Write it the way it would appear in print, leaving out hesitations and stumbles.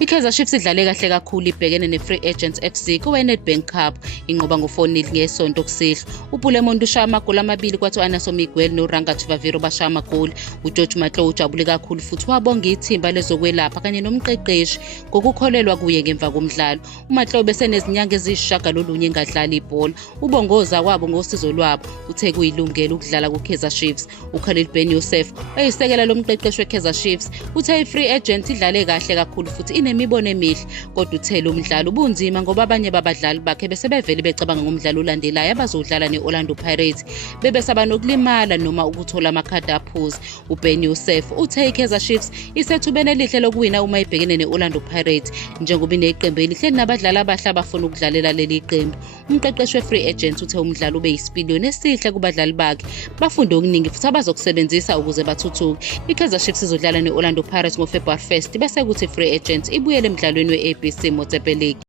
I-Kaizer Chiefs idlale kahle kakhulu ibhekene ne-Free Agents FC kowe-Nedbank Cup inqoba ngo-4-0 ngesonto kusihlwa. uBulemonto ushaya amagoli amabili kwathi u-Anaso Miguel noRangat Vaviro bashaya amagoli. uGeorge Matlo ujabule kakhulu futhi wabonga ithimba lezokwelapha kanye nomqeqeshi ngokukholelwa kuye ngemva komdlalo. uMatlo besenezinyanga eziyisishagalolunye engadlali ibhola. ubongoza wabo ngosizo lwabo uthe kuyilungelo ukudlala ku-Kaizer Chiefs. uKhalil Ben Yosef oyisekela lomqeqeshi we-Kaizer Chiefs uthe i-Free Agent idlale kahle kakhulu futhi nemibono emihle, kodwa uthele umdlalo ubunzima ngoba abanye babadlali bakhe besebevele becabanga ngomdlalo olandelayo abazodlala ne-Orlando Pirates bebesaba nokulimala noma ukuthola amakhadi aphuzi. uBen Yosef uthe i-Kaizer Chiefs isethubene elihle lokuwina uma ibhekene ne-Orlando Pirates njengoba ineqembu elihle nabadlali abahle abafuna ukudlalela leli qembu. umqeqeshi we-Free Agent uthe umdlalo ube yisipiliyoni esihle kubadlali bakhe, bafunde okuningi futhi abazokusebenzisa ukuze bathuthuke. i-Kaizer Chiefs izodlala ne-Orlando Pirates ngoFebruary 1st bese kuthi i-Free Agent ibuyele emdlalweni we-ABC Motsepe League.